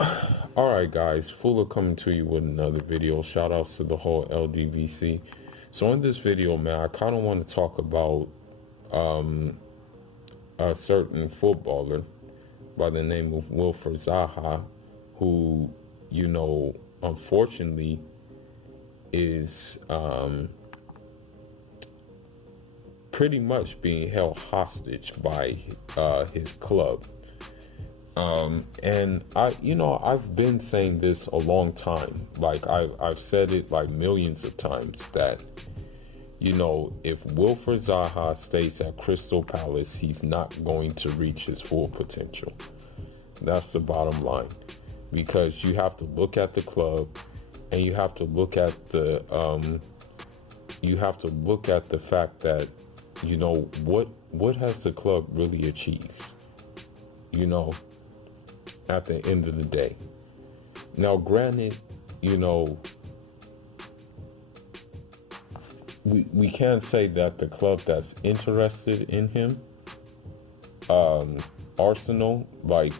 Alright guys, Fuller coming to you with another video. Shout outs to the whole LDVC. So in this video, man, I kind of want to talk about a certain footballer by the name of Wilfried Zaha, who, unfortunately is pretty much being held hostage by his club. And I've been saying this a long time. Like I've said it like millions of times that, if Wilfried Zaha stays at Crystal Palace, he's not going to reach his full potential. That's the bottom line, because you have to look at the club, and you have to look at the fact that, what has the club really achieved? At the end of the day. Now, granted, we can't say that the club that's interested in him, Arsenal, like,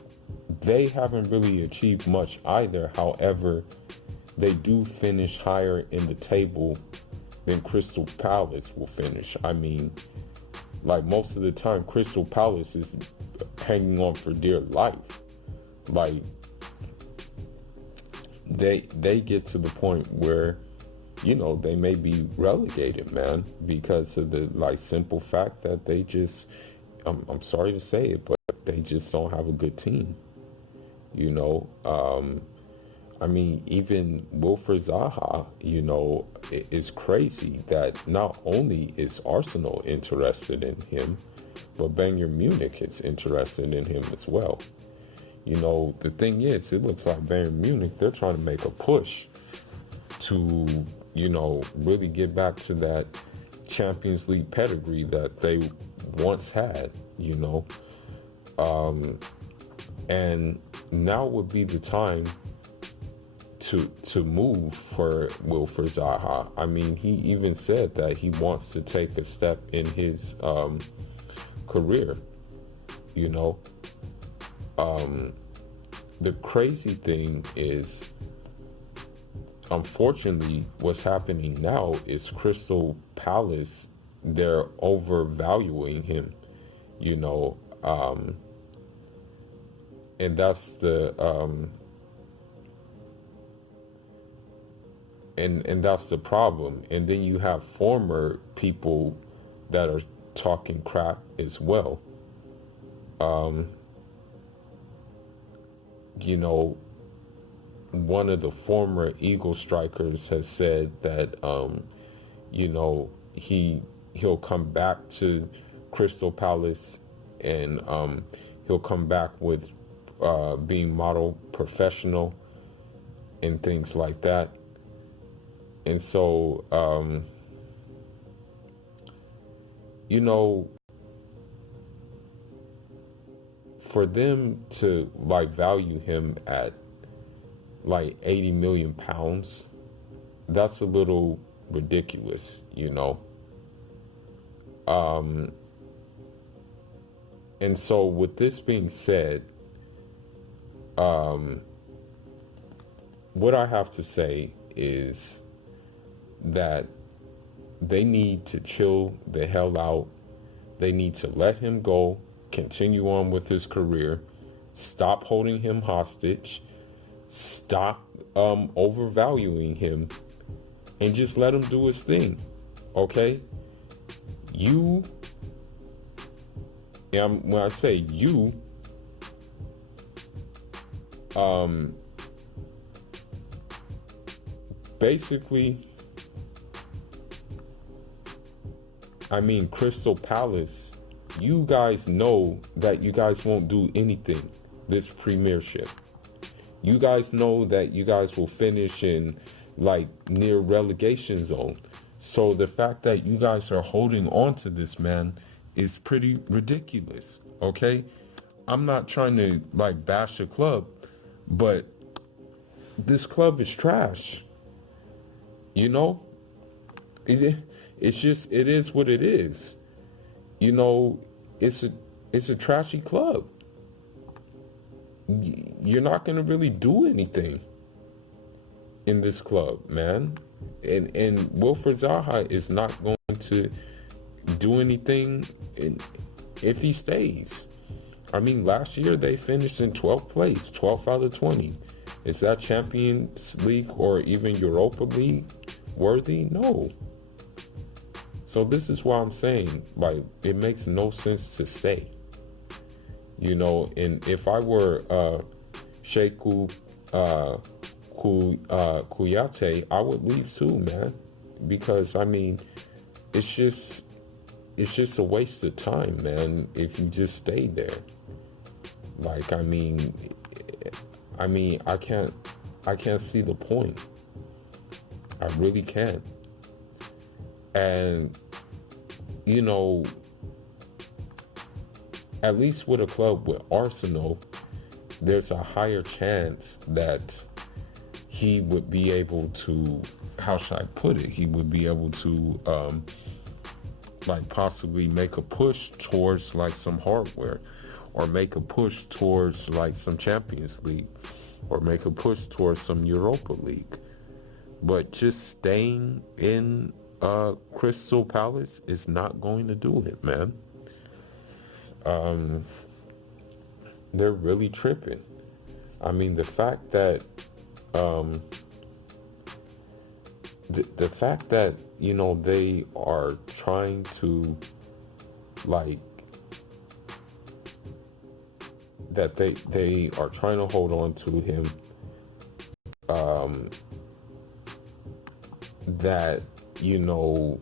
they haven't really achieved much either. However, they do finish higher in the table than Crystal Palace will finish. I mean, like, most of the time, Crystal Palace is hanging on for dear life. Like, they get to the point where, they may be relegated, man, because of the, like, simple fact that they just, I'm sorry to say it, but they just don't have a good team. I mean, even Wilfried Zaha, it's crazy that not only is Arsenal interested in him, but Bayern Munich is interested in him as well. The thing is, it looks like Bayern Munich, they're trying to make a push to, really get back to that Champions League pedigree that they once had, and now would be the time to move for Wilfried Zaha. I mean, he even said that he wants to take a step in his career, The crazy thing is, unfortunately, what's happening now is Crystal Palace, they're overvaluing him, you know, and that's the problem. And then you have former people that are talking crap as well. One of the former Eagle strikers has said that, he'll come back to Crystal Palace, and he'll come back with being model professional and things like that. And so, for them to, like, value him at like 80 million pounds, that's a little ridiculous, and so with this being said, what I have to say is that they need to chill the hell out. They need to let him go, continue on with his career, stop holding him hostage, stop overvaluing him, and just let him do his thing. Okay? When I say you, basically, I mean, Crystal Palace, you guys know that you guys won't do anything this premiership. You guys know that you guys will finish in, like, near relegation zone. So the fact that you guys are holding on to this man is pretty ridiculous, okay? I'm not trying to, like, bash the club, but this club is trash. It's just, it is what it is. It's a trashy club. you're not going to really do anything in this club, man. And Wilfried Zaha is not going to do anything if he stays. I mean, last year they finished in 12th place, 12th out of 20. Is that Champions League or even Europa League worthy? No. So this is why I'm saying, like, it makes no sense to stay. You know, and if I were Sheku Kuyate, I would leave too, man. Because I mean, it's just a waste of time, man, if you just stay there. Like, I mean, I can't see the point. I really can't. And, you know, at least with a club with Arsenal, there's a higher chance that he would be able to, how should I put it? He would be able to, like, possibly make a push towards, like, some hardware, or make a push towards, like, some Champions League, or make a push towards some Europa League. But just staying in Crystal Palace is not going to do it, man. They're really tripping. I mean, the fact that the fact that, you know, they are trying to, like, that they are trying to hold on to him, that, you know,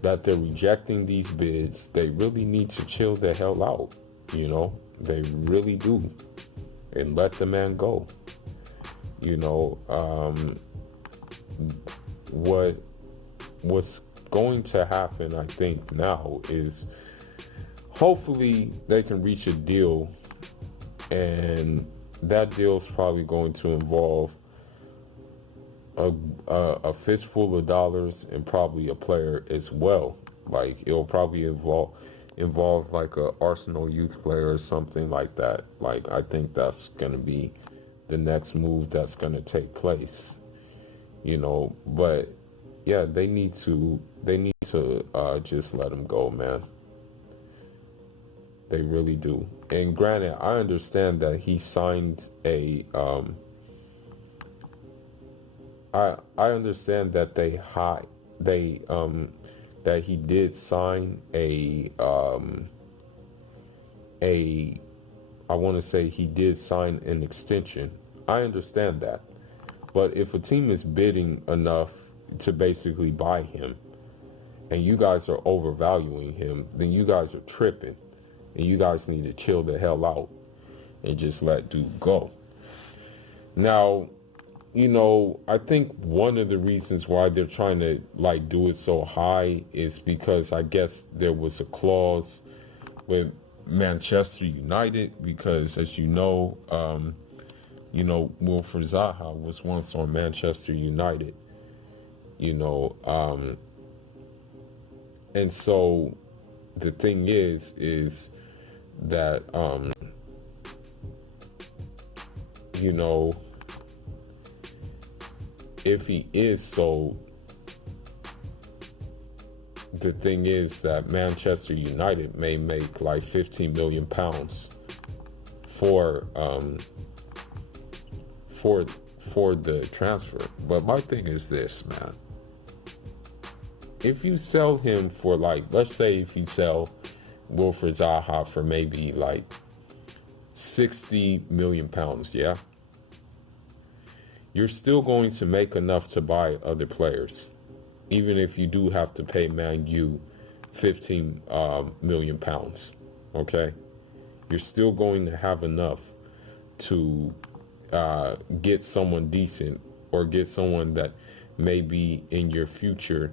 that they're rejecting these bids. They really need to chill the hell out, you know. They really do, and let the man go. You know, what's going to happen, I think, now is hopefully they can reach a deal, and that deal's probably going to involve a fistful of dollars and probably a player as well. Like, it'll probably involve like a Arsenal youth player or something like that. Like, I think that's going to be the next move that's going to take place, you know. But yeah, they need to just let him go, man. They really do. And granted, I understand that he signed a I understand that that he did sign I want to say he did sign an extension. I understand that. But if a team is bidding enough to basically buy him, and you guys are overvaluing him, then you guys are tripping. And you guys need to chill the hell out and just let dude go. Now, you know, I think one of the reasons why they're trying to, like, do it so high is because I guess there was a clause with Manchester United, because, as you know, Wilfried Zaha was once on Manchester United, you know, and so the thing is that, you know, if he is sold, the thing is that Manchester United may make like £15 million for the transfer. But my thing is this, man. If you sell him for, like, let's say if you sell Wilfried Zaha for maybe like £60 million, yeah? You're still going to make enough to buy other players, even if you do have to pay Man U £15 million, okay? You're still going to have enough to get someone decent, or get someone that maybe in your future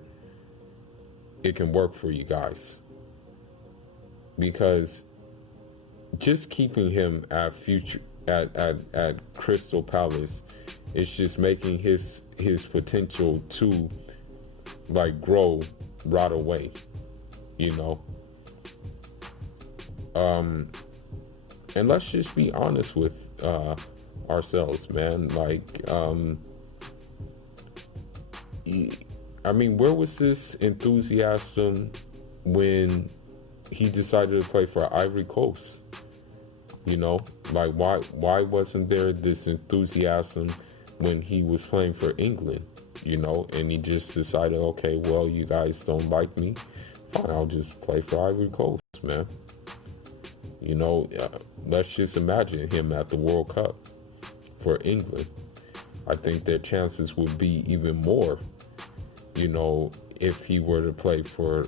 it can work for you guys. Because just keeping him at Crystal Palace, it's just making his potential to, like, grow right away, you know. And let's just be honest with ourselves, man. Like, I mean, where was this enthusiasm when he decided to play for Ivory Coast? You know, like why wasn't there this enthusiasm when he was playing for England? You know, and he just decided, okay, well, you guys don't like me, fine, I'll just play for Ivory Coast, man. You know, let's just imagine him at the World Cup for England. I think their chances would be even more, you know, if he were to play for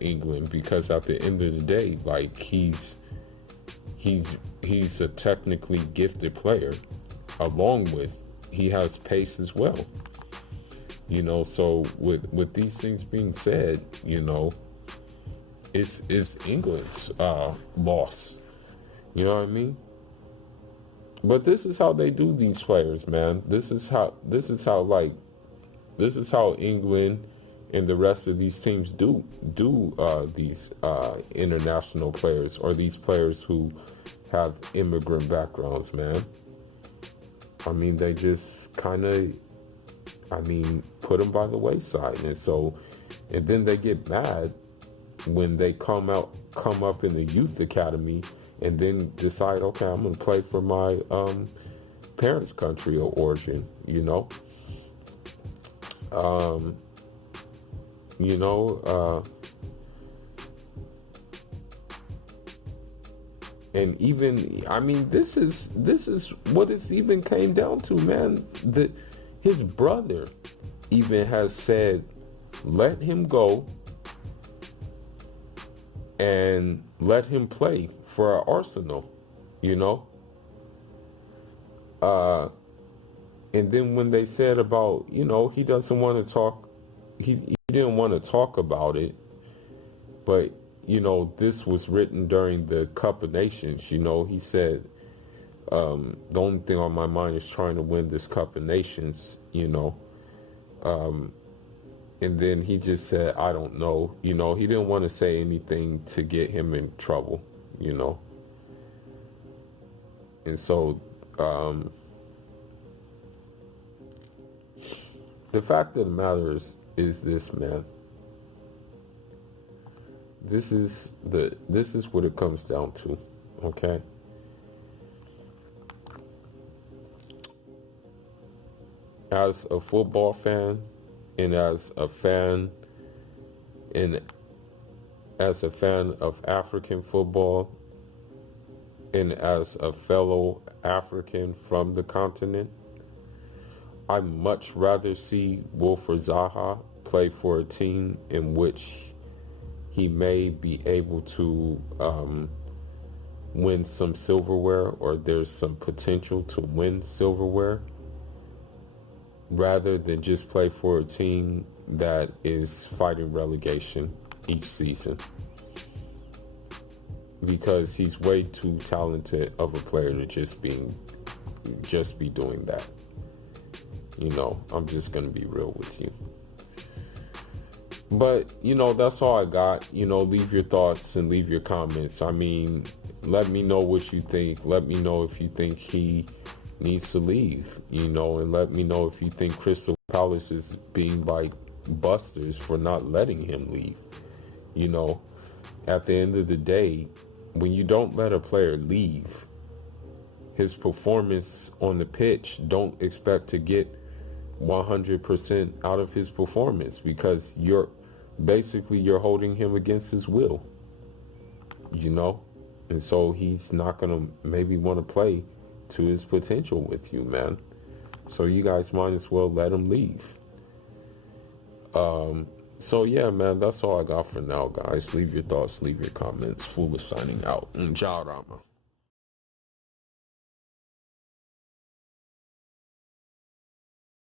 England, because at the end of the day, like he's a technically gifted player, along with he has pace as well. You know, so with these things being said, you know, it's England's loss. You know what I mean? But this is how they do these players, man. This is how England and the rest of these teams do these international players, or these players who have immigrant backgrounds, man. I mean, they just kind of, put them by the wayside, and then they get mad when they come up in the youth academy, and then decide, okay, I'm gonna play for my parents' country of origin, you know. You know, and even, I mean, this is what it's even came down to, man. That his brother even has said, let him go and let him play for our Arsenal, you know. And then when they said about, you know, he doesn't want to talk, he didn't want to talk about it, but, you know, this was written during the Cup of Nations. You know, he said, the only thing on my mind is trying to win this Cup of Nations, you know. And then he just said, I don't know. You know, he didn't want to say anything to get him in trouble, you know. And so, the fact of the matter is this, man. This is what it comes down to, okay? As a football fan, and as a fan of African football, and as a fellow African from the continent, I'd much rather see Wilfried Zaha play for a team in which he may be able to win some silverware, or there's some potential to win silverware, rather than just play for a team that is fighting relegation each season, because he's way too talented of a player to just be doing that. You know, I'm just gonna be real with you. But, you know, that's all I got. You know, leave your thoughts and leave your comments. I mean, let me know what you think. Let me know if you think he needs to leave, you know, and let me know if you think Crystal Palace is being like busters for not letting him leave. You know, at the end of the day, when you don't let a player leave, his performance on the pitch, don't expect to get 100% out of his performance, because you're holding him against his will, you know. And so he's not gonna maybe want to play to his potential with you, man. So you guys might as well let him leave. So yeah, man, that's all I got for now, guys. Leave your thoughts, leave your comments. Foolish signing out. Ciao, Rama.